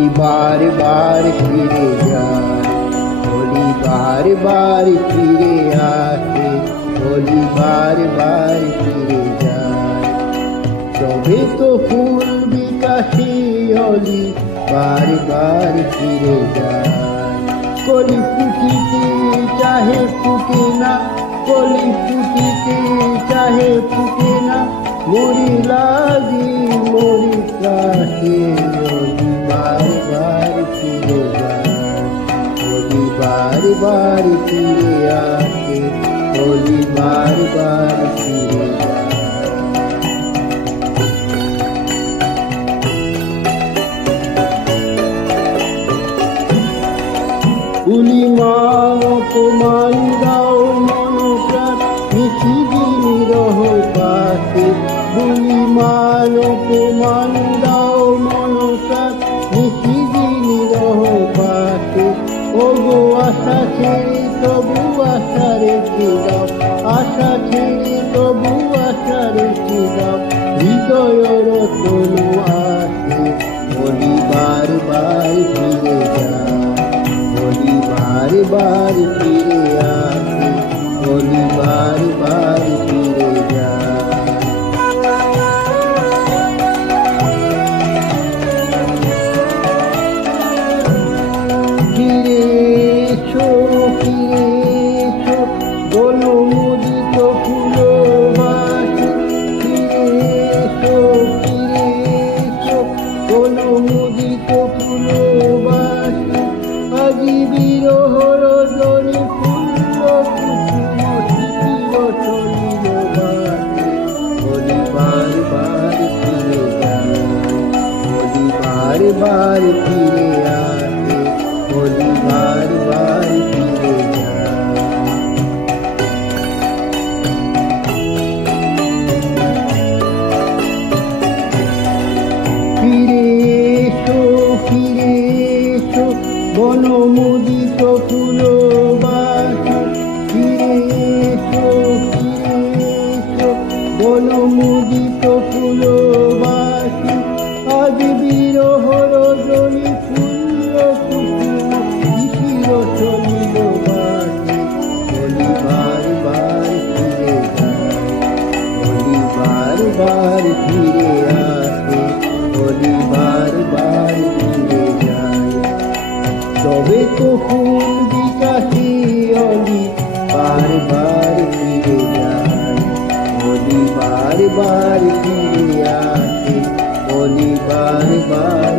होली बार बार फिरे जाए, होली बार बार फिरे आसे, होली बार बार फिरे जाए। तबे तो फूल বিকাশে होली बार बार फिरे जाए। कली ফুটিতে चाहे ফুটে না, कली ফুটিতে चाहे ফুটে না, मोरी लागी मोरी काहे होली बार बार फिरे जाए, होली बार बार फिरे आके, होली बार बार फिरे जाए। उली मान अपमान दाओ मनोप्राण मिठी दिन रहो पासे, उली मान अपमान दाओ मनोप्राण मिठी दिन रहो पासे। ओगो आशा छेड़े तबु आशा रेखे दाओ, आशा छेड़े तबु आशा रेखे दाओ, हृदयर कोनो आसे होली बार बार फिरे जाए, होली बार बार फिरे आसे, होली बार बार फिरे जाए। फिरे एसो बोलो मुदित फूलबासी, फिरे एसो बोलो मुदित फूलबासी। আজি বিরহ রজনী ফুল্ল কুসুম শিথিল চলিল বাসে, হোলি বার বার ফিরে যায়, হোলি বার বার ফিরে আসে, হোলি বার বার ফিরে যায়। ফিরে এসো বনমুদিত ফুলবাসী, ফিরে এসো বনমুদিত ফুলবাসী। আজ বিরহ রজনী ফুল্ল কুসুম শিশির চলিল বাসে, হোলি বার বার ফিরে যায়, হোলি বার বার ফিরে আসে, হোলি বার বার ফিরে যায়। তবে তো ফুল বিকাশে होली बार बार फिरे जाए, होली बार बार फिरे आसे, होली बार बार